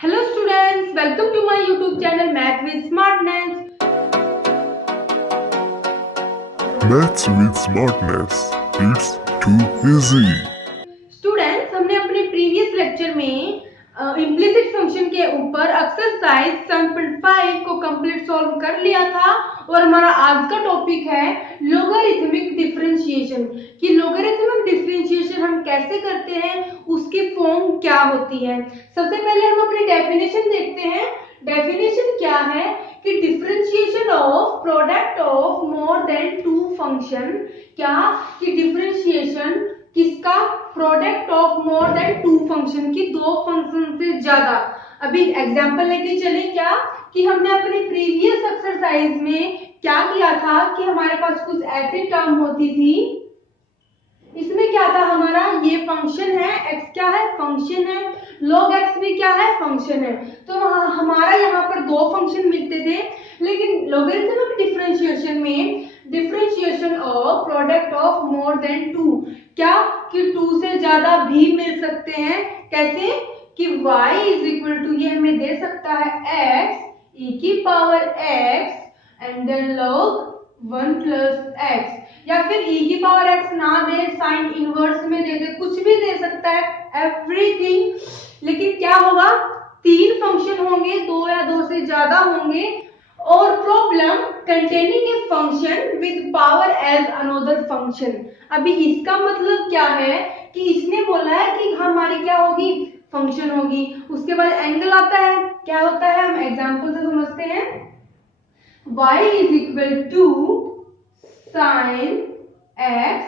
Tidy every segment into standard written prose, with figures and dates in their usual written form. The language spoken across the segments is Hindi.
Hello students, welcome to my YouTube channel Math with Smartness. Maths with Smartness. It's too easy. Students, हमने अपने प्रीवियस लेक्चर में इम्प्लिसिट फंक्शन के ऊपर एक्सरसाइज 7.5 को कंप्लीट सॉल्व कर लिया था और हमारा आज का टॉपिक है लोगरिथमिक डिफरेंशिएशन कि लोगरिथमिक डिफरेंशिएशन हम कैसे करते हैं, उसकी फॉर्म क्या होती है। सबसे पहले हम अपनी डेफिनेशन देखते हैं। डेफिनेशन क्या है कि differentiation of product of more than two function, क्या कि डिफरेंशिएशन किसका, product of more than two function की, दो फंक्शन से ज्यादा। अभी एग्जांपल लेके चले क्या कि हमने अपने प्रीवियस एक्सरसाइज में क्या किया था कि हमारे पास कुछ ऐसी टर्म होती थी, इसमें क्या था हमारा ये फंक्शन है, x क्या है फंक्शन है, log x भी क्या है फंक्शन है। तो हमारा यहाँ पर दो फंक्शन मिलते थे, लेकिन लोगरिथमिक डिफरेंशिएशन में differentiation of product of more than two, क्या कि टू से ज्यादा भी मिल सकते हैं। कैसे कि y इज इक्वल टू, ये हमें दे सकता है x e की power x and then log 1 plus x, या फिर e की पावर x ना दे, साइन इनवर्स में दे दे, कुछ भी दे सकता है, एवरीथिंग। लेकिन क्या होगा, तीन फंक्शन होंगे, दो या दो से ज्यादा होंगे, और problem containing a function with power as another function. अभी इसका मतलब क्या है कि इसने बोला है कि हमारी क्या होगी, फंक्शन होगी। उसके बाद एंगल आता है, क्या होता है हम एग्जांपल से समझते हैं। y is equal to sine x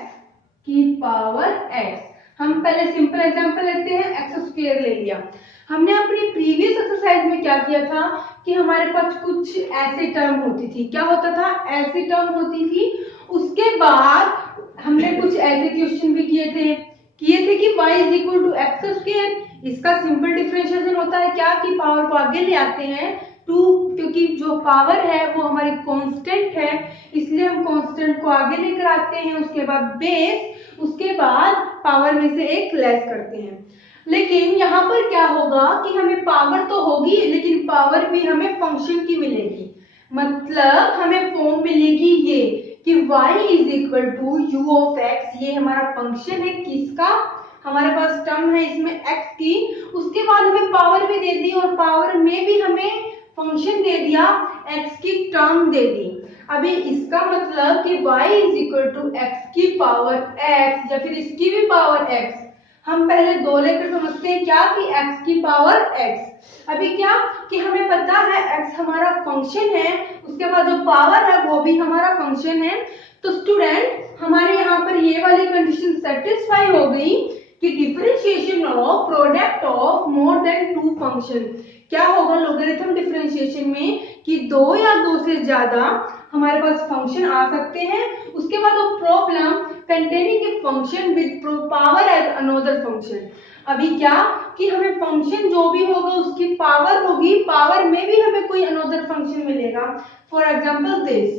की पावर x। हम पहले सिंपल एग्जांपल लेते हैं, एक्स स्क्वायर ले लिया। हमने अपनी प्रीवियस एक्सरसाइज में क्या किया था कि हमारे पास कुछ ऐसे टर्म होती थी, क्या होता था, ऐसी टर्म होती थी। उसके बाद हमने कुछ ऐसे क्वेश्चन भी किए थे कि y is equal to x square. इसका सिंपल डिफरेंशिएशन होता है क्या कि पावर को आगे ले आते हैं टू, क्योंकि जो पावर है वो हमारी कांस्टेंट है, इसलिए हम कांस्टेंट को आगे लेकर आते हैं। उसके बाद बेस, उसके बाद पावर में से एक लेस करते हैं। लेकिन यहाँ पर क्या होगा कि हमें पावर तो होगी, लेकिन पावर भी हमें फंक्शन की मिलेगी। मतलब हमें फॉर्म मिलेगी ये कि y is equal to u of x, ये हमारा फंक्शन है किसका, हमारे पास टर्म है इसमें x की। उसके बाद हमें पावर भी दे दी और पावर में भी हमें फंक्शन दे दिया, x की टर्म दे दी। अभी इसका मतलब कि y is equal to x की पावर x, या फिर इसकी भी पावर x। हम पहले दो लेकर समझते हैं क्या कि x की पावर x। अभी क्या कि हमें पता है x हमारा फंक्शन है, उसके बाद जो पावर है वो भी हमारा फंक्शन है। तो स्टूडेंट हमारे यहाँ पर ये वाली कंडीशन सेटिस्फाई हो गई कि differentiation of product of more than two function, क्या होगा लोगरिथम डिफरेंशिएशन में कि दो या दो से ज्यादा हमारे पास फंक्शन आ सकते हैं। उसके बाद वो problem containing a function with power as another function. अभी क्या कि हमें फंक्शन जो भी होगा उसकी पावर होगी, पावर में भी हमें कोई अनदर फंक्शन मिलेगा, फॉर एग्जांपल दिस।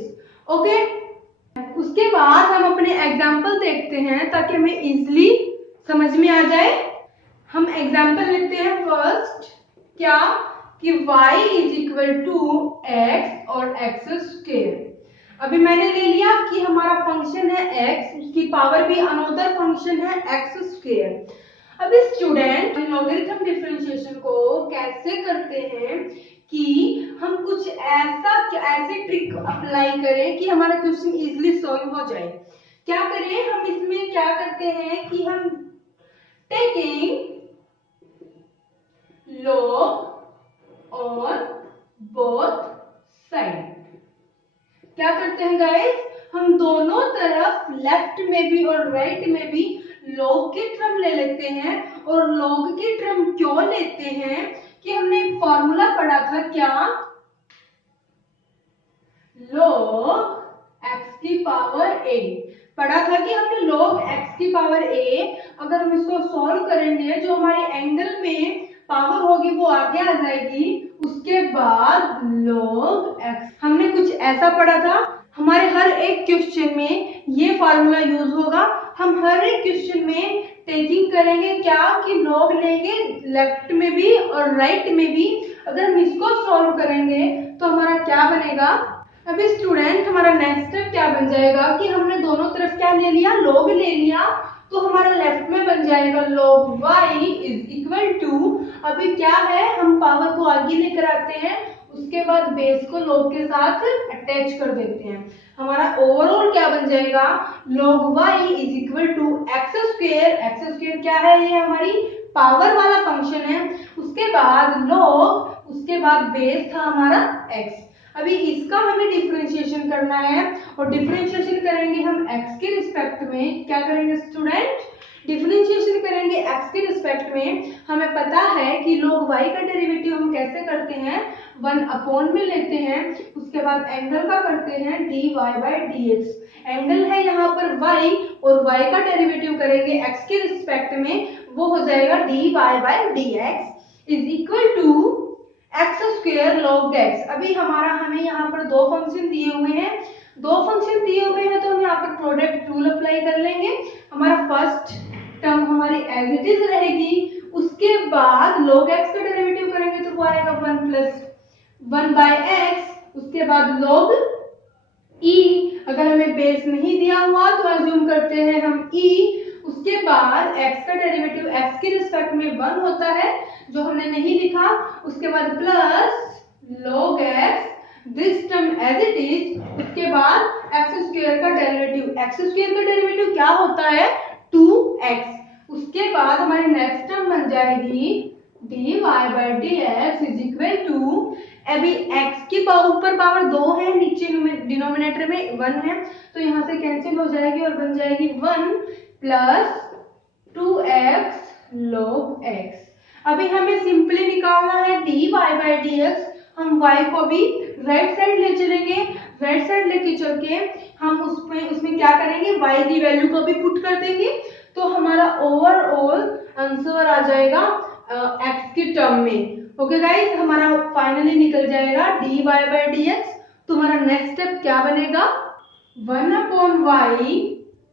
ओके, उसके बाद हम अपने एग्जांपल देखते हैं ताकि हमें इजीली समझ में आ जाए। हम एग्जांपल लेते हैं फर्स्ट, क्या कि y is equal to x और x स्क्वायर। अभी मैंने ले लिया कि हमारा फंक्शन है x, उसकी पावर भी अनदर फंक्शन है x स्क्वायर। अभी स्टूडेंट लॉगरिथम डिफरेंशिएशन को कैसे करते हैं कि हम कुछ ऐसे ट्रिक अप्लाई करें कि हमारा क्वेश्चन इजीली सॉल्व हो जाए। क्या करें, हम इसमें क्या करते हैं कि हम taking log on both side, क्या करते हैं गाइस, हम दोनों तरफ लेफ्ट में भी और राइट में भी log की टर्म ले लेते हैं। और log की टर्म क्यों लेते हैं कि हमने एक फॉर्मूला पढ़ा था, क्या log x की पावर a पढ़ा था कि हमने log x की पावर a, अगर हम इसको सॉल्व करेंगे जो हमारे एंगल में पावर होगी वो आगे आ जाएगी। उसके बाद log x, हमने कुछ ऐसा पढ़ा था, हमारे हर एक क्वेश्चन में ये फार्मूला यूज होगा। हम हर एक क्वेश्चन में टेकिंग करेंगे क्या कि लॉग लेंगे लेफ्ट में भी और राइट में भी। अगर हम इसको सॉल्व करेंगे तो हमारा क्या बनेगा। अभी स्टूडेंट हमारा नेक्स्ट स्टेप क्या बन जाएगा कि हमने दोनों तरफ क्या ले लिया, लॉग ले लिया, तो हमारा लेफ्ट में बन जाएगा log y is equal to, अभी क्या है हम पावर को आगे लेकर आते हैं, उसके बाद बेस को log के साथ अटैच कर देते हैं। हमारा ओवरऑल क्या बन जाएगा, log y is equal to x square क्या है, ये हमारी पावर वाला फंक्शन है, उसके बाद log, उसके बाद बेस था हमारा x। अभी इसका हमें डिफरेंशिएशन करना है और डिफरेंशिएशन करेंगे हम x के रिस्पेक्ट में। क्या करेंगे स्टूडेंट, डिफरेंशिएशन करेंगे x के रिस्पेक्ट में। हमें पता है कि log y का डेरिवेटिव हम कैसे करते हैं, 1 अपॉन में लेते हैं, उसके बाद एंगल का करते हैं dy by dx। एंगल है यहाँ पर y और y का डेरिवेटिव करेंगे x के रिस्पेक्ट में, वो हो जाएगा dy by dx is equal to x square log x. अभी हमें यहाँ पर दो फंक्शन दिए हुए हैं, तो हम यहाँ पर प्रोडक्ट रूल अप्लाई कर लेंगे। हमारा फर्स्ट टर्म हमारी एज इट इज रहेगी, उसके बाद log x का डेरिवेटिव करेंगे तो वो आएगा 1 प्लस 1 बाय एक्स, उसके बाद log e, अगर हमें बेस नहीं दिया हुआ तो अज्यूम करते हैं हम e, उसके बाद x का डेरिवेटिव x के रिस्पेक्ट में 1 होता है जो हमने नहीं लिखा, उसके बाद plus log x this term as it is, उसके बाद एक्स स्क्वायर का डेरिवेटिव क्या होता है 2x, उसके बाद हमारी नेक्स्ट टर्म बन जाएगी dy by dx is equal to, अभी x की ऊपर पावर 2 है, नीचे डिनोमिनेटर में 1 है, तो यहाँ से कैंसिल हो जाएगी और बन जाएगी 1 प्लस 2x log x। अभी हमें सिंपली निकालना है dy by dx, हम y को भी राइट साइड ले चलेंगे, राइट साइड लेके चल के हम उसमें क्या करेंगे, y की वैल्यू को भी पुट कर देंगे, तो हमारा ओवरऑल आंसर आ जाएगा x की टर्म में। ओके गाइस, हमारा फाइनली निकल जाएगा dy by dx। तुम्हारा नेक्स्ट स्टेप क्या बनेगा, 1 अपॉन y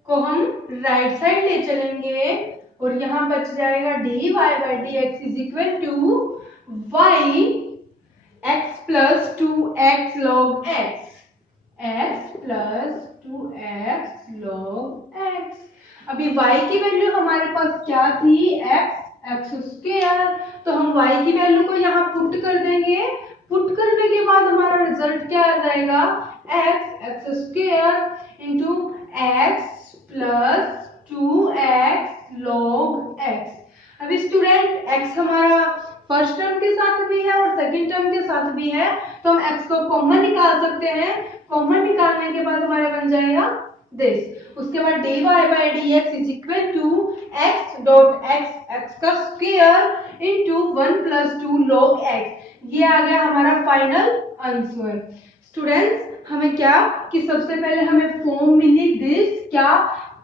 को हम राइट साइड ले चलेंगे और यहाँ बच जाएगा dy by dx is equal to y x plus 2x log x plus 2x log x। अभी y की वैल्यू हमारे पास क्या थी, x स्क्वायर, तो हम y की वैल्यू को यहाँ पुट कर देंगे, पुट करने के बाद हमारा रिजल्ट क्या आ जाएगा, x square into x plus 2x log x। अभी स्टूडेंट x हमारा फर्स्ट टर्म के साथ भी है और सेकंड टर्म के साथ भी है, तो हम x को कॉमन निकाल सकते हैं। कॉमन निकालने के बाद हमारा बन जाएगा दिस, उसके बाद dy by dx is equal to x dot x का square into 1 plus 2 log x। ये आ गया हमारा फाइनल आंसर। स्टूडेंट्स हमें क्या कि सबसे पहले हमें फॉर्म मिली दिस, क्या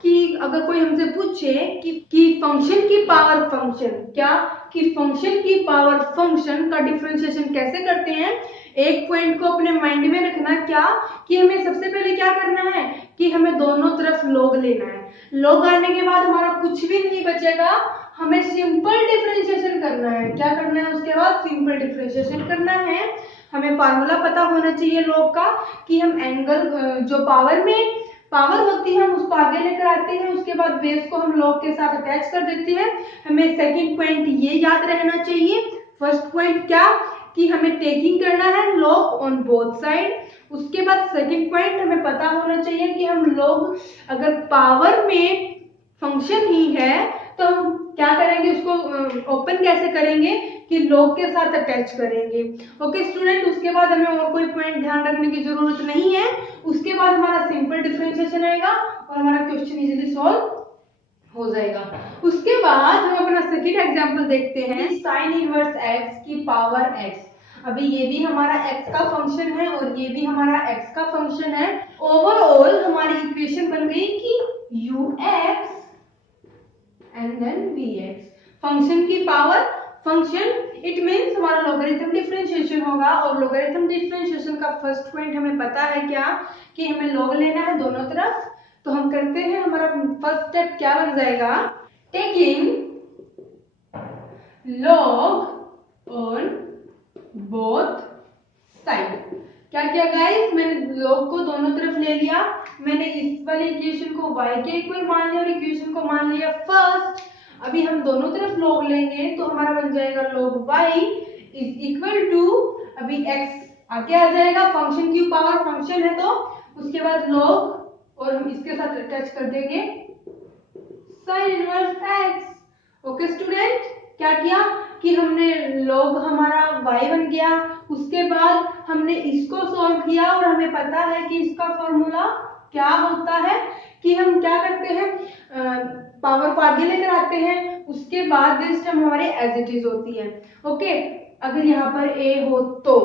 कि अगर कोई हमसे पूछे कि फंक्शन की पावर फंक्शन, क्या कि फंक्शन की पावर फंक्शन का डिफरेंशिएशन कैसे करते हैं, एक पॉइंट को अपने माइंड में रखना, क्या कि हमें सबसे पहले क्या करना है कि हमें दोनों तरफ log लेना है। log आने के बाद हमारा कुछ भी नहीं बचेगा, हमें सिंपल डिफरेंशिएशन करना है। क्या करना है उसके बाद, सिंपल डिफरेंशिएशन करना है। हमें फार्मूला पता होना चाहिए log का कि हम एंगल जो पावर में पावर होती है हम उसको आगे लेकर आते हैं, उसके बाद बेस को हम log के साथ अटैच कर देते हैं। हमें सेकंड पॉइंट ये याद रहना चाहिए। फर्स्ट पॉइंट क्या कि हमें टेकिंग करना है log ऑन बोथ साइड, उसके बाद सेकंड पॉइंट हमें पता होना चाहिए कि हम log अगर पावर में फंक्शन ही है तो हम क्या करेंगे, उसको ओपन कैसे करेंगे कि log के साथ अटैच करेंगे। ओके स्टूडेंट, उसके बाद हमें और कोई पॉइंट ध्यान रखने की जरूरत नहीं है। उसके बाद हमारा सिंपल डिफरेंशिएशन आएगा और हमारा क्वेश्चन इजीली सॉल्व हो जाएगा। उसके बाद हम अपना सेकंड एग्जांपल देखते हैं, साइन इनवर्स x की पावर x। अभी ये भी हमारा x का फंक्शन है और ये भी हमारा x का फंक्शन है। ओवरऑल हमारी इक्वेशन बन गई कि ux and then vx, function की पावर फंक्शन, इट मींस हमारा लॉगरिथम डिफरेंशिएशन होगा और लॉगरिथम डिफरेंशिएशन का फर्स्ट पॉइंट हमें पता है क्या कि हमें log लेना है दोनों तरफ, तो हम करते हैं। हमारा फर्स्ट स्टेप क्या बन जाएगा, taking log on both side. क्या किया गाइस, मैंने log को दोनों तरफ ले लिया, मैंने इस वाली इक्वेशन को y के इक्वल मान लिया और इक्वेशन को मान लिया फर्स्ट। अभी हम दोनों तरफ log लेंगे तो हमारा बन जाएगा log y is equal to, अभी x आगे आ जाएगा, फंक्शन की पावर फंक्शन है तो उसके बाद log और हम इसके साथ अटैच कर देंगे sin inverse x। Okay student, क्या किया कि हमने log हमारा y बन गया, उसके बाद हमने इसको सॉल्व किया और हमें पता है कि इसका फॉर्मूला क्या होता है कि हम क्या करते हैं, पावर को आगे लेकर आते हैं, उसके बाद दिस टर्म हमारी एज इट इज होती है। ओके, अगर यहाँ पर a हो तो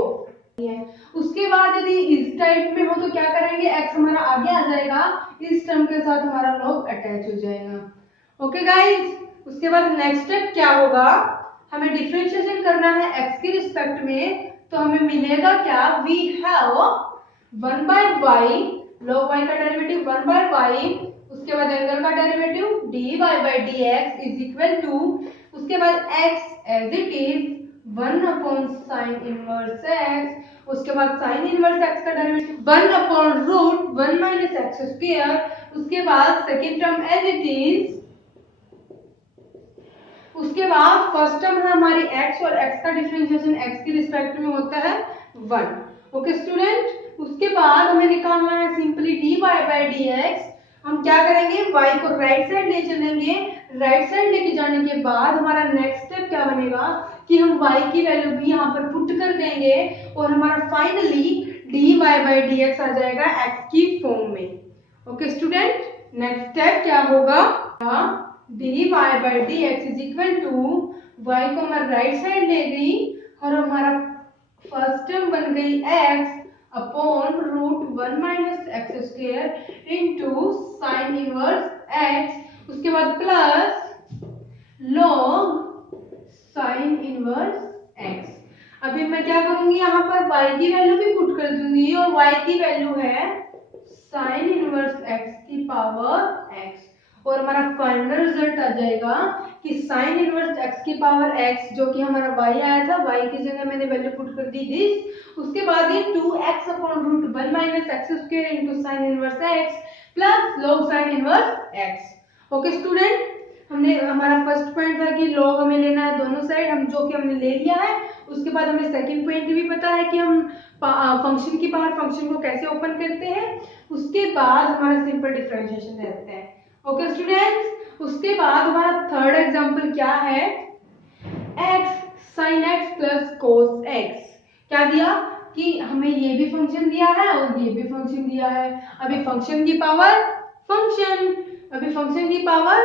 उसके बाद यदि इस टाइप में हो तो क्या करेंगे, x हमारा आगे आ जाएगा, इस टर्म के साथ हमारा log अटैच हो जाएगा। ओके गाइस, उसके बाद नेक्स्ट स्टेप क्या होगा, हमें डिफरेंशिएशन करना है x के रिस्पेक्ट में, तो हमें मिलेगा क्या, we have 1 by y, log y का डेरिवेटिव 1 by y, उसके बाद एंगल का derivative dy by dx is equal to, उसके बाद x as it is 1 upon sine inverse x, उसके बाद साइन इनवर्स x का derivative 1 upon root 1 minus x square, उसके बाद second term as it is, उसके बाद फर्स्ट टर्म है हमारी x और x का डिफरेंशिएशन x के रिस्पेक्ट में होता है 1। ओके स्टूडेंट, उसके बाद हमें निकालना है सिंपली dy by dx। हम क्या करेंगे, y को राइट साइड ले चलेंगे, राइट साइड लेके जाने के बाद हमारा नेक्स्ट स्टेप क्या बनेगा कि हम y की वैल्यू भी यहाँ पर पुट कर देंगे और हमारा फाइनली dy by dx आ जाएगा x की फॉर्म में। ओके स्टूडेंट, नेक्स्ट स्टेप क्या होगा, dy by dx is equal to, y को मैं राइट साइड ले गई और हमारा फर्स्ट टर्म बन गई x upon root 1 minus x square into sine inverse x, उसके बाद plus log sine inverse x। अभी मैं क्या करूंगी, यहाँ पर y की वैल्यू भी पुट कर दूंगी और y की वैल्यू है साइन इनवर्स x की पावर x और हमारा फाइनल रिजल्ट आ जाएगा कि साइन इनवर्स x की पावर x, जो कि हमारा y आया था, y की जगह मैंने वैल्यू पुट कर दी दिस, उसके बाद ये 2x upon root 1 minus x square into sine inverse x plus log sine inverse x। Okay student, हमने हमारा फर्स्ट पॉइंट था कि log हमें लेना है दोनों साइड, हम जो कि हमने ले लिया है। उसके बाद हमें सेकंड पॉइंट भी पता है कि हम फंक्शन की पावर फंक्शन को कैसे ओपन करते हैं। उसके बाद हमारा सिंपल डिफरेंशिएशन रहता है। ओके स्टूडेंट्स, उसके बाद हमारा थर्ड एग्जांपल क्या है, x sin x plus cos x। क्या दिया कि हमें ये भी फंक्शन दिया है और ये भी फंक्शन दिया है। अभी फंक्शन की पावर फंक्शन, अभी फंक्शन की पावर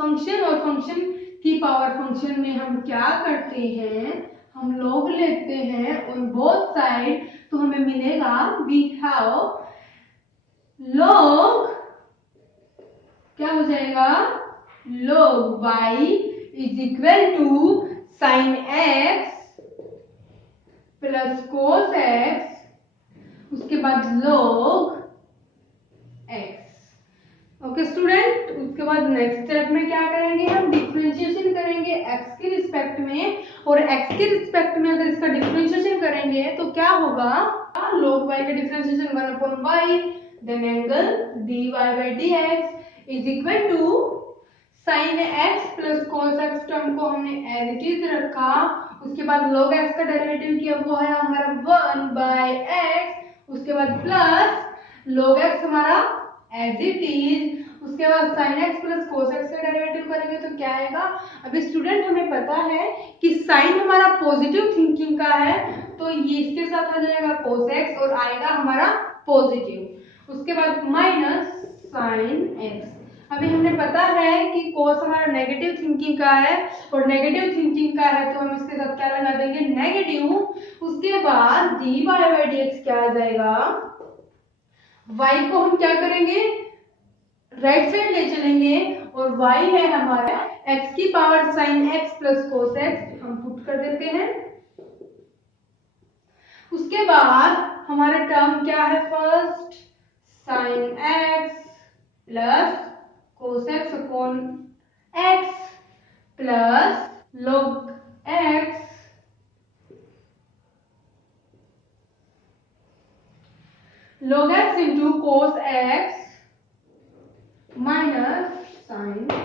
फंक्शन और फंक्शन की पावर फंक्शन में हम क्या करते हैं, हम log लेते हैं ऑन बोथ साइड, तो हमें मिलेगा वी हैव log, क्या हो जाएगा, log y is equal to sine x plus cos x, उसके बाद log x। ओके स्टूडेंट, उसके बाद नेक्स्ट स्टेप में क्या करेंगे, हम डिफरेंशिएशन करेंगे x के रिस्पेक्ट में, और x के रिस्पेक्ट में अगर इसका डिफरेंशिएशन करेंगे तो क्या होगा, log y का differentiation 1 upon y, then angle dy by dx is equal to sine x plus cos x term को हमने एज इट इज रखा, उसके बाद log x का डेरिवेटिव किया, वो है हमारा 1 by x, उसके बाद प्लस log x हमारा एज इट इज, उसके बाद sin x plus cos x का डेरिवेटिव करेंगे तो क्या आएगा। अभी स्टूडेंट हमें पता है कि sin हमारा पॉजिटिव थिंकिंग का है, तो ये इसके साथ आ जाएगा cos x और आएगा हमारा पॉजिटिव, उसके बाद माइनस sin x। अभी हमने पता है कि cos हमारा नेगेटिव थिंकिंग का है और नेगेटिव थिंकिंग का है तो हम इसके साथ क्या लगा देंगे, नेगेटिव, उसके बाद dy by dx क्या आ जाएगा, y को हम क्या करेंगे, राइट साइड ले चलेंगे और y है हमारा x की power sin x plus cos x, हम पुट कर देते हैं। उसके बाद हमारा टर्म क्या है, first sin x plus cos x upon x, plus log x into cos x minus sine x।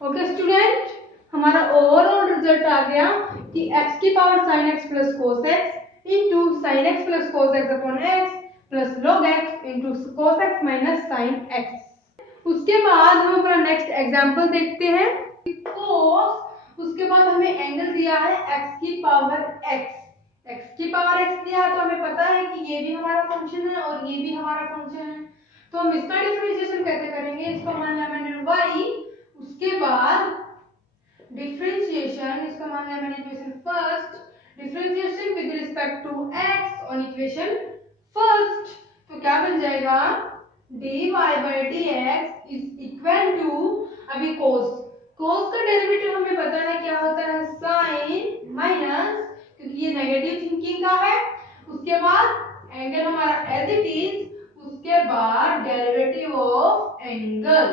Okay student, हमारा ओवरऑल रिजल्ट आ गया कि x की power sin x plus cos x into sin x plus cos x upon x plus log x into cos x minus sin x। उसके बाद हम अपना नेक्स्ट एग्जाम्पल देखते हैं। cos, उसके बाद हमें एंगल दिया है x की पावर x। x की पावर x दिया तो हमें पता है कि ये भी हमारा फंक्शन है और ये भी हमारा फंक्शन है, तो हम इसका डिफरेंशिएशन कैसे करेंगे? इसको मान लिया मैंने y, उसके बाद डिफरेंशिएशन, इसका मान लिया मैंने equation first, differentiation with respect to x on equation first, तो क्या बन जाएगा? dy by dx is equal to, अभी cos का डेरिवेटिव हमें पता है क्या होता है, sin माइनस, क्योंकि ये नेगेटिव थिंकिंग का है, उसके बाद एंगल हमारा एज इट इज, उसके बाद डेरिवेटिव ऑफ एंगल।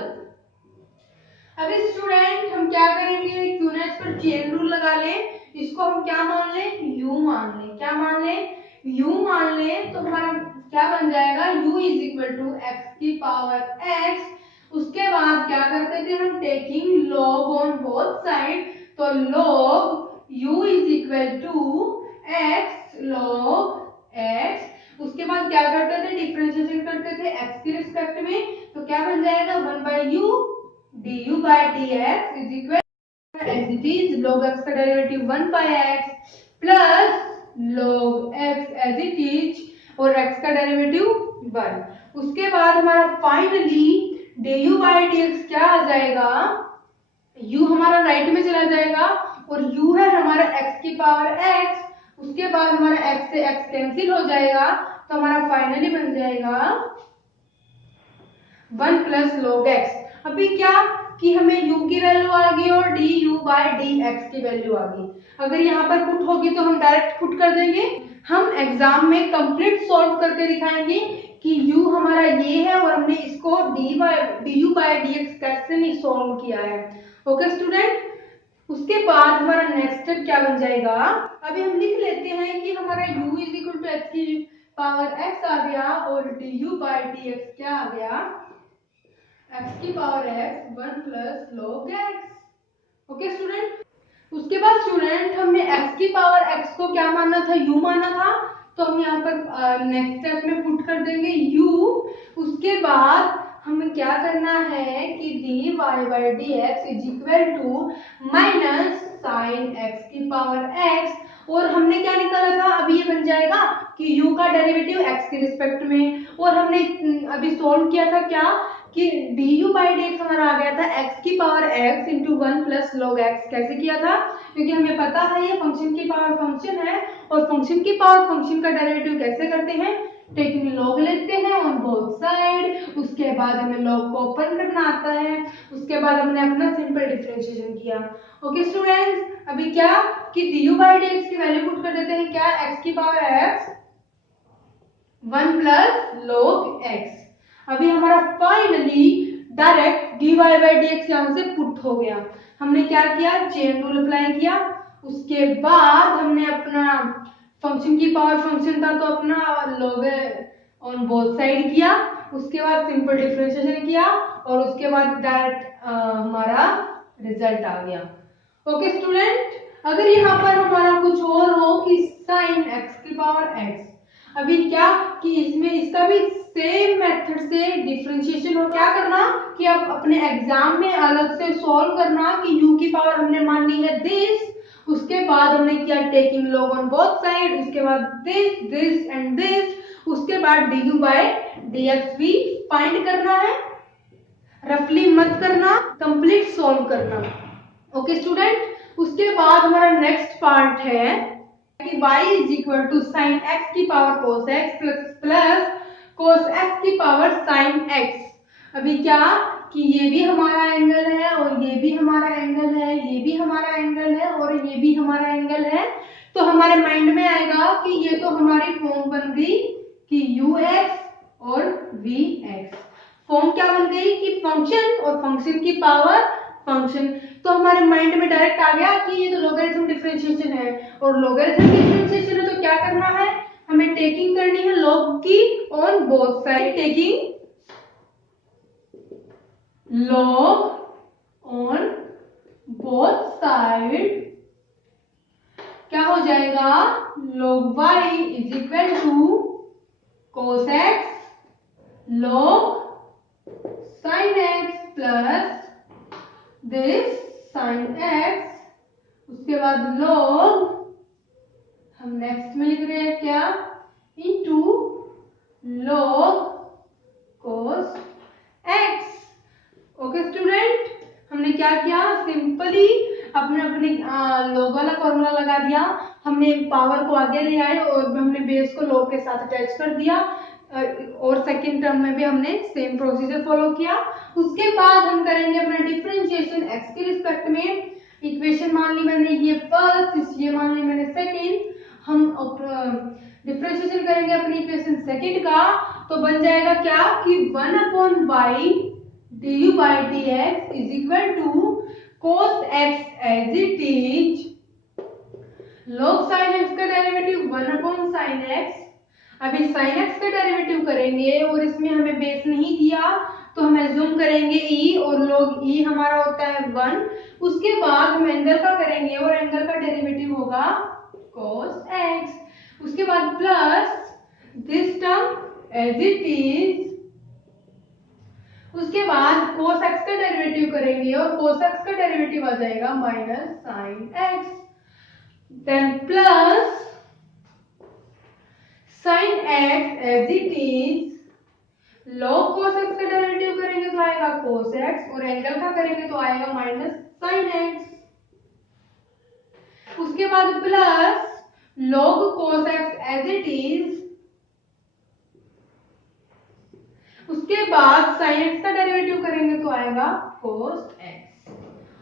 अभी स्टूडेंट हम क्या करेंगे, क्यों ना इस पर चेन रूल लगा लें, इसको हम क्या मान लें, u मान लें। क्या मान लें? u मान लें, तो हमारा क्या बन जाएगा, u is equal to x की पावर x। उसके बाद क्या करते थे हम, taking log on both side, तो log u is equal to x log x। उसके बाद क्या करते थे, डिफरेंशिएशन करते थे x के रिस्पेक्ट में, तो क्या बन जाएगा, 1/u du by dx is equal as it is log x का derivative 1/x plus log x as it is और x का डेरिवेटिव 1। उसके बाद हमारा फाइनली du by dx क्या आ जाएगा, u हमारा राइट में चला जाएगा और u है हमारा x की पावर x, उसके बाद हमारा x से x कैंसिल हो जाएगा, तो हमारा फाइनली बन जाएगा 1 प्लस log x। अभी क्या कि हमें u की वैल्यू आ गई और du by dx की वैल्यू आ गई। अगर यहाँ पर पुट होगी तो हम डायरेक्ट पुट कर देंगे। हम एग्जाम में कंप्लीट सॉल्व करके दिखाएंगे कि u हमारा ये है और हमने इसको du by dx कैसे नहीं सॉल्व किया है। ओके स्टूडेंट, उसके बाद हमारा नेक्स्ट स्टेप क्या बन जाएगा, अभी हम लिख लेते हैं कि हमारा u is equal to x की पावर x आ गया और du by dx क्या आ गया, x की power x 1 plus log x। Okay student, उसके बाद स्टूडेंट हमने x की पावर x को क्या माना था, u माना था, तो हम यहाँ पर नेक्स्ट स्टेप में पुट कर देंगे u। उसके बाद हमें क्या करना है कि dy by dx is equal to minus sine x की पावर x, और हमने क्या निकाला था, अभी ये बन जाएगा कि u का डेरिवेटिव x के रिस्पेक्ट में, और हमने अभी सॉल्व किया था क्या कि du by dx हमारा आ गया था x की power x into 1 plus log x। कैसे किया था, क्योंकि हमें पता है ये फंक्शन की पावर फंक्शन है, और फंक्शन की पावर फंक्शन का डेरिवेटिव कैसे करते हैं, टेकिंग log लेते हैं ऑन बोथ साइड, उसके बाद हमें log को ओपन करना आता है, उसके बाद हमने अपना सिंपल डिफरेंशिएशन किया। ओके स्टूडेंट्स, अभी क्या कि du by dx की वैल्यू पुट कर देते हैं, क्या x की power x 1 plus log x। अभी हमारा finally direct dy by dx यहाँ से पुट हो गया। हमने क्या किया, चेन रूल अप्लाई किया, उसके बाद हमने अपना फंक्शन की पावर फंक्शन था तो अपना log ऑन बोथ साइड किया, उसके बाद सिंपल डिफरेंशिएशन किया और उसके बाद डायरेक्ट हमारा रिजल्ट आ गया। ओके स्टूडेंट, अगर यहाँ पर हमारा कुछ और हो कि sin x की पावर x, अभी क्या कि इसमें इसका भी सेम मेथड से डिफरेंशिएशन हो, क्या करना कि आप अपने एग्जाम में अलग से सॉल्व करना कि u की पावर हमने मान ली है दिस, उसके बाद हमने किया taking log on both side, उसके बाद दिस एंड दिस, उसके बाद du by dx भी फाइंड करना है, रफली मत करना, कंप्लीट सॉल्व करना। ओके स्टूडेंट, उसके बाद हमारा नेक्स्ट पार्ट है कि y is equal to sine x की power cos x plus cos x की पावर sin x। अभी क्या कि ये भी हमारा एंगल है और ये भी हमारा एंगल है, ये भी हमारा एंगल है और ये भी हमारा एंगल है, तो हमारे माइंड में आएगा कि ये तो हमारी फॉर्म बन गई कि ux और vx। फॉर्म क्या बन गई कि फंक्शन और फंक्शन की पावर फंक्शन। तो हमारे माइंड में डायरेक्ट आ गया कि ये तो लॉगरिथम डिफरेंशिएशन है, और लॉगरिथम डिफरेंशिएशन है तो क्या करना है, हमें टेकिंग करनी है लॉग की on both side, taking log on both side, क्या हो जाएगा, log y is equal to cos x log sin x plus this sin x, उसके बाद log, हम नेक्स्ट में लिख रहे हैं क्या, into log cos x। Okay student, हमने क्या किया, सिंपली अपने लॉग वाला फॉर्मूला लगा दिया, हमने पावर को आगे ले आए और हमने बेस को लॉग के साथ अटैच कर दिया, और सेकंड टर्म में भी हमने सेम प्रोसीजर फॉलो किया। उसके बाद हम करेंगे अपना डिफरेंशिएशन x के रिस्पेक्ट में, इक्वेशन मान ली मैंने ये फर्स्ट, ये मान ली मैंने सेकंड, हम डिफरेंशिएशन करेंगे अपनी इक्वेशन सेकंड का, तो बन जाएगा क्या कि 1/y du by dx is equal to cos x as it is log sin x का डेरिवेटिव 1/sin x। अभी sin x का डेरिवेटिव करेंगे और इसमें हमें बेस नहीं दिया तो हम एज्यूम करेंगे e, और log e हमारा होता है 1। उसके बाद हम एंगल का करेंगे और एंगल का डेरिवेटिव होगा cos x। उसके बाद plus this term as it is, उसके बाद cos x का डेरिवेटिव करेंगे और cos x का डेरिवेटिव आ जाएगा minus sin x, then plus sin x as it is, log cos x का डेरिवेटिव करेंगे तो आएगा cos x, और एंगल का करेंगे तो आएगा माइनस sin x। उसके बाद plus log cos x as it is, उसके बाद sin x का डेरिवेटिव करेंगे तो आएगा cos x।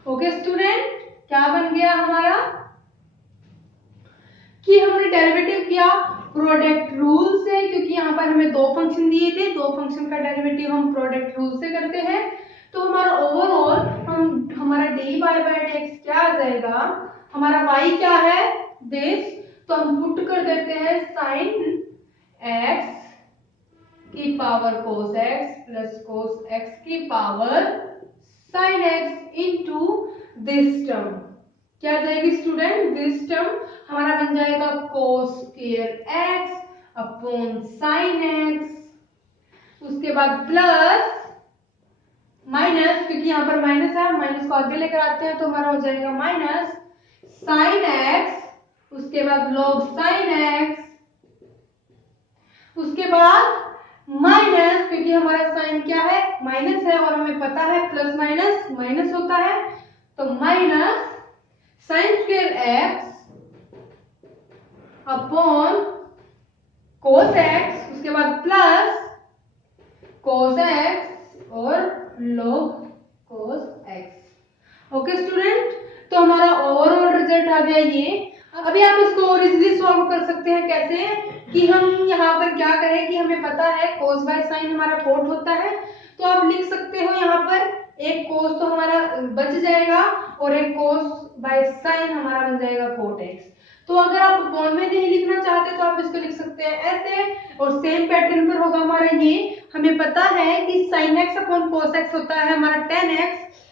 ओके स्टूडेंट, क्या बन गया हमारा कि हमने डेरिवेटिव किया प्रोडक्ट रूल से, क्योंकि यहाँ पर हमें दो फंक्शन दिए थे, दो फंक्शन का डेरिवेटिव हम प्रोडक्ट रूल से करते हैं, तो हमारा ओवरऑल हमारा dy by dx क्या आ जाएगा, हमारा y क्या है दिस, तो हम पुट कर देते हैं sin x की power cos x plus cos x की power sin x into this term, क्या आ जाएगी स्टूडेंट, दिस टर्म हमारा बन जाएगा cos square x upon sin x, उसके बाद प्लस माइनस, क्योंकि यहाँ पर माइनस है, माइनस को आगे लेकर आते हैं तो हमारा हो जाएगा माइनस sin x, उसके बाद log sin x, उसके बाद माइनस, क्योंकि हमारा साइन क्या है माइनस है और हमें पता है प्लस माइनस माइनस होता है, तो minus sine square x upon cos x, उसके बाद प्लस cos x और log cos x। Okay student, तो हमारा ओवरऑल रिजल्ट आ गया ये। अभी आप इसको और इजीली सॉल्व कर सकते हैं, कैसे कि हम यहाँ पर क्या करें कि हमें पता है cos बाय साइन हमारा कोट होता है, तो आप लिख सकते हो यहाँ पर एक cos तो हमारा बच जाएगा और एक cos बाय साइन हमारा बन जाएगा cot x। तो अगर आप बॉन्ड में नहीं लिखना चाहते तो आप इसको लिख सकते हैं ऐसे, और सेम पैटर्न पर होगा हमारा ये, हमें पता है कि sin x upon cos x होता है हमारा tan x,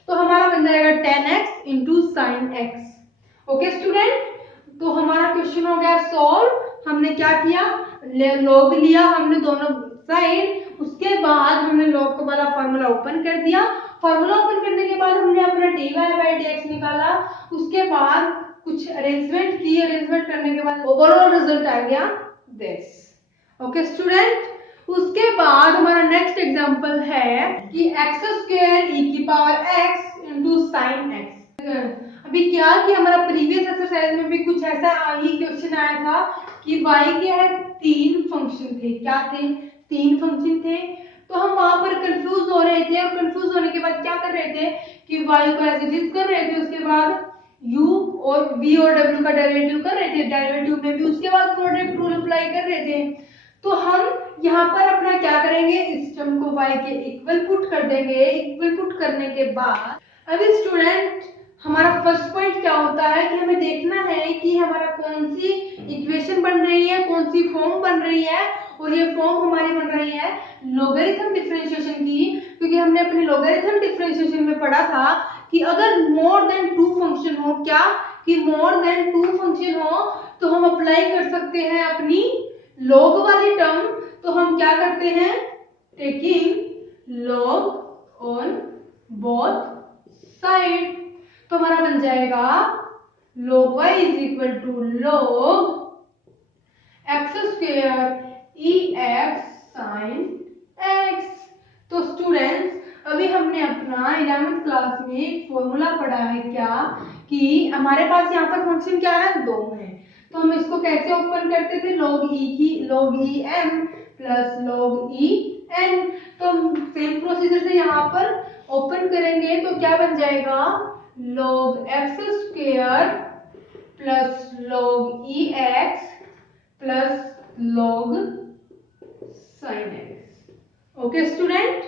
तो हमारा बन जाएगा tan x into sin x। Okay student, तो हमारा क्वेश्चन हो गया सॉल्व। हमने क्या किया, लॉग लिया हमने दोनों साइड, उसके बाद हमने लॉग वाला फॉर्मूला ओपन कर दिया, फॉर्मूला ओपन करने के बाद हमने अपना dy by dx निकाला, उसके बाद कुछ अरेंजमेंट की, अरेंजमेंट करने के बाद ओवरऑल रिजल्ट आ गया दिस। ओके स्टूडेंट, उसके बाद हमारा नेक्स्ट एग्जांपल है कि x स्क्वायर e की power x into sine x। अभी क्या कि हमारा प्रीवियस एक्सरसाइज में भी कुछ ऐसा ही क्वेश्चन आया था कि y के है तीन फंक्शन थे, क्या थे, तीन फंक्शन थे, तो हम वहां पर कंफ्यूज हो रहे थे, और कंफ्यूज होने के बाद क्या कर रहे थे कि y को एज इट इज कर रहे थे, उसके बाद u और v और w का डेरिवेटिव कर रहे थे, डेरिवेटिव में भी उसके बाद प्रोडक्ट रूल अप्लाई कर रहे थे। तो हम यहाँ पर अपना क्या करेंगे, इस टर्म को y के इक्वल पुट कर देंगे, इक्वल पुट करने के बाद अभी स्टूडेंट हमारा फर्स्ट पॉइंट क्या होता है कि हमें देखना है कि हमारा कौन सी इक्वेशन बन रही है, कौन सी फॉर्म बन रही है, और ये फॉर्म हमारी बन रही है लॉगरिथम डिफरेंशिएशन की, क्योंकि हमने अपने लॉगरिथम डिफरेंशिएशन में पढ़ा था कि अगर मोर देन टू फंक्शन हो, क्या कि मोर देन टू फंक्शन हो, तो हम अप्लाई कर सकते हैं अपनी लॉग वाली टर्म। तो हम क्या करते हैं, taking log on both side, तो हमारा बन जाएगा log y is equal to log x square ex sin x। तो स्टूडेंट्स अभी हमने अपना 11th क्लास में एक फॉर्मूला पढ़ा है क्या कि हमारे पास यहाँ पर फंक्शन क्या है, 2 है। तो हम इसको कैसे ओपन करते थे, log e m plus log e n। तो हम सेम प्रोसीजर से यहाँ पर ओपन करेंगे तो क्या बन जाएगा, log x square plus log ex plus log sin x। Okay student,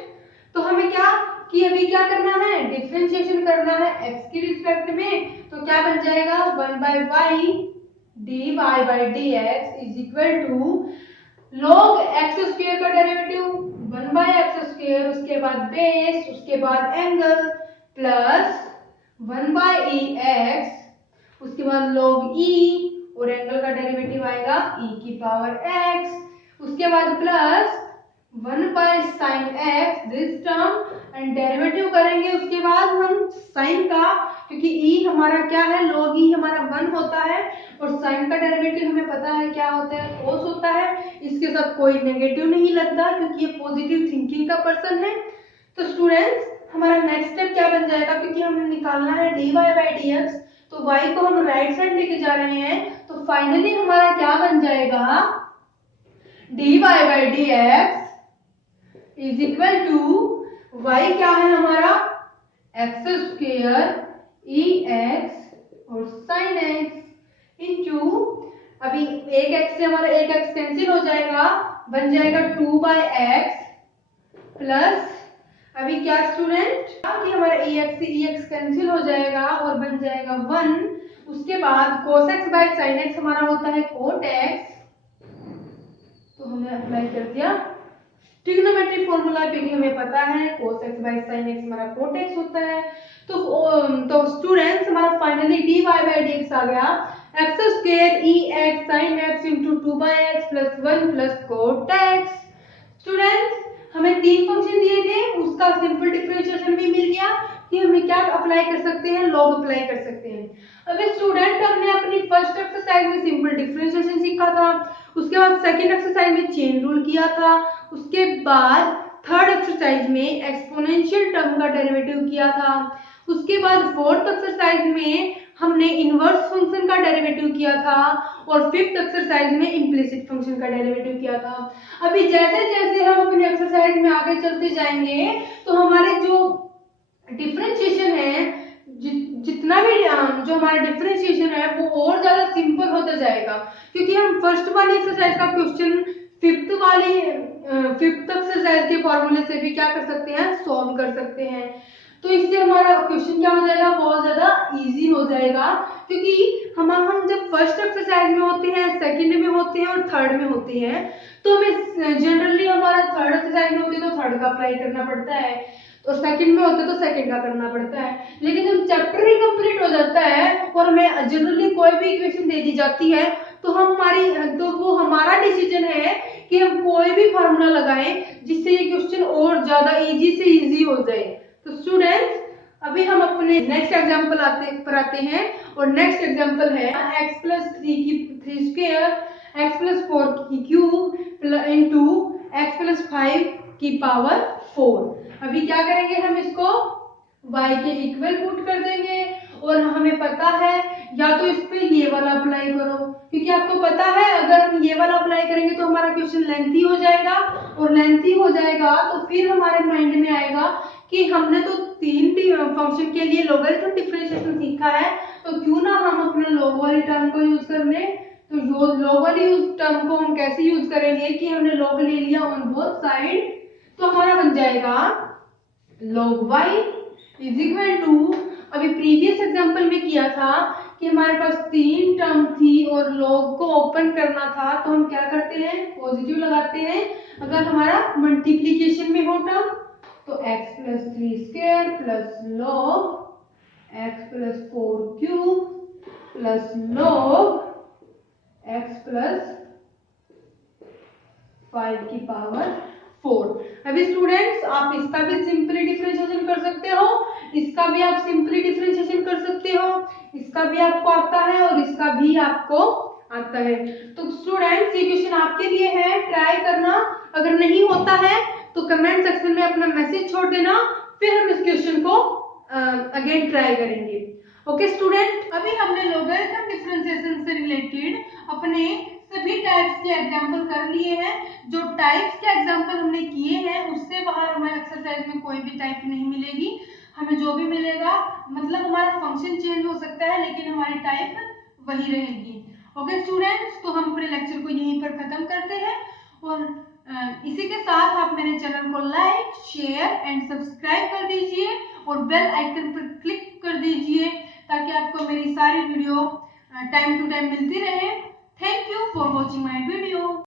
तो हमें क्या कि अभी क्या करना है, डिफरेंशिएशन करना है x की रिस्पेक्ट में। तो क्या बन जाएगा, 1/y dy by dx is equal to log x square का डेरिवेटिव 1/x स्क्वायर, उसके बाद बेस, उसके बाद एंगल प्लस 1/ex, उसके बाद log e और एंगल का डेरिवेटिव आएगा e की पावर x, उसके बाद plus 1/sin x this term and derivative करेंगे उसके बाद हम sin का, क्योंकि e हमारा क्या है, log e हमारा 1 होता है और sin का डेरिवेटिव हमें पता है क्या होता है, cos होता है। इसके साथ कोई नेगेटिव नहीं लगता क्योंकि ये पॉजिटिव थिंकिंग का पर्सन है। तो स्टूडेंट्स हमारा नेक्स्ट स्टेप क्या बन जाएगा, क्योंकि हमें निकालना है dy by dx, तो y को हम राइट साइड लेके जा रहे हैं। तो फाइनली हमारा क्या बन जाएगा, dy by dx is equal to y क्या है हमारा, x स्क्वायर ex और sin x इंटू, अभी एक x से हमारा एक x कैंसिल हो जाएगा, बन जाएगा 2/x प्लस, अभी क्या स्टूडेंट कि हमारा ex से ex कैंसिल हो जाएगा और बन जाएगा 1। उसके बाद cos x by sin x हमारा होता है cot x, तो हमने अप्लाई कर दिया ट्रिग्नोमेट्रिक फॉर्मूला, क्योंकि हमें पता है cos x by sin x हमारा cot x होता है। तो स्टूडेंट्स हमारा फाइनली dy by dx आ गया x square ex sin x into 2/x plus 1 plus cot x। Students हमें 3 फंक्शन दिए थे, उसका सिंपल डिफरेंशिएशन भी मिल गया कि हमें क्या अप्लाई कर सकते हैं, लॉग अप्लाई कर सकते हैं। अभी स्टूडेंट हमने अपनी फर्स्ट एक्सरसाइज में सिंपल डिफरेंशिएशन सीखा था, उसके बाद सेकंड एक्सरसाइज में चेन रूल किया था, उसके बाद थर्ड एक्सरसाइज में एक्सपोनेंशियल टर्म का डेरिवेटिव किया था, उसके बाद फोर्थ एक्सरसाइज में हमने इनवर्स फंक्शन का डेरिवेटिव किया था और फिफ्थ एक्सरसाइज में इम्प्लिसिट फंक्शन का डेरिवेटिव किया था। अभी जैसे जैसे हम अपनी एक्सरसाइज में आगे चलते जाएंगे तो हमारे जो डिफरेंशिएशन है, जितना भी जो हमारा डिफरेंशिएशन है वो और ज्यादा सिंपल होता जाएगा, क्योंकि हम फर्स्ट वाली एक्सरसाइज का क्वेश्चन फिफ्थ एक्सरसाइज के फॉर्मूले से भी क्या कर सकते हैं, सॉल्व कर सकते हैं। तो इससे हमारा क्वेश्चन क्या हो जाएगा, बहुत ज्यादा इजी हो जाएगा, क्योंकि हम जब फर्स्ट एक्सरसाइज में होते हैं, सेकंड में होते हैं और थर्ड में होते हैं, तो हमें जनरली हमारा थर्ड एक्सरसाइज में होते हैं तो थर्ड का अप्लाई करना पड़ता है, तो सेकंड में होते तो सेकंड का करना पड़ता है। लेकिन जब चैप्टर ही कंप्लीट हो जाता है और हमें जनरली कोई भी इक्वेशन दे दी जाती है तो वो हमारा डिसीजन है कि हम कोई भी फार्मूला लगाएं जिससे ये क्वेश्चन और ज्यादा इजी से इजी हो जाए। तो स्टूडेंट्स अभी हम अपने नेक्स्ट एग्जांपल आते हैं और नेक्स्ट एग्जांपल है x plus 3 square x plus 4 की क्यूब इंटू x प्लस 5 की पावर 4। अभी क्या करेंगे, हम इसको y के इक्वल पुट कर देंगे और हमें पता है या तो इस पे ये वाला अप्लाई करो, क्योंकि आपको पता है अगर हम ये वाला अप्लाई करेंगे तो हमारा क्वेश्चन लेंथी हो जाएगा और लेंथी हो जाएगा तो फिर हमारे माइंड में आएगा कि हमने तो 3 फंक्शन के लिए लॉगरिथम डिफरेंशिएशन सीखा है, तो क्यों ना हम अपना लॉग वाली टर्म को यूज कर लें। तो लॉग वाली टर्म को हम कैसे यूज करेंगे कि हमने लॉग ले लिया ऑन बोथ साइड, तो हमारा बन जाएगा log y is equal to अभी प्रीवियस एग्जांपल में किया था कि हमारे पास 3 टर्म थी और लॉग को ओपन करना था, तो हम क्या करते हैं, पॉजिटिव लगाते हैं। अगर हमारा मल्टीप्लीकेशन में हो टर्म तो x plus 3 square plus log x plus 4 cube plus log x plus 5 की पावर 4। अभी स्टूडेंट्स आप इसका भी सिंपली डिफरेंशिएशन कर सकते हो, इसका भी आप सिंपली डिफरेंशिएशन कर सकते हो, इसका भी आपको आता है और इसका भी आपको आता है। तो स्टूडेंट्स ये क्वेश्चन आपके लिए है, ट्राई करना। अगर नहीं होता है तो कमेंट सेक्शन में अपना मैसेज छोड़ देना, फिर हम इस क्वेश्चन को अगेन ट्राई करेंगे। ओके स्टूडेंट, अभी हमने लॉगरिथम डिफरेंशिएशन से रिलेटेड अपने सभी टाइप्स के एग्जाम्पल कर लिए हैं। जो टाइप्स के एग्जाम्पल हमने किए हैं उससे बाहर हमें एक्सरसाइज में कोई भी टाइप नहीं मिलेगी। हमें जो भी मिलेगा मतलब हमारा फंक्शन चेंज हो सकता है लेकिन हमारी टाइप वही रहेगी। ओके स्टूडेंट्स, तो हम अपने लेक्चर को यहीं पर खत्म करते हैं और इसी के साथ आप मेरे चैनल को लाइक, शेयर एंड सब्सक्राइब कर दीजिए और बेल आइकन पर क्लिक कर दीजिए ताकि आपको मेरी सारी वीडियो टाइम टू टाइम मिलती रहे। Thank you for watching my video.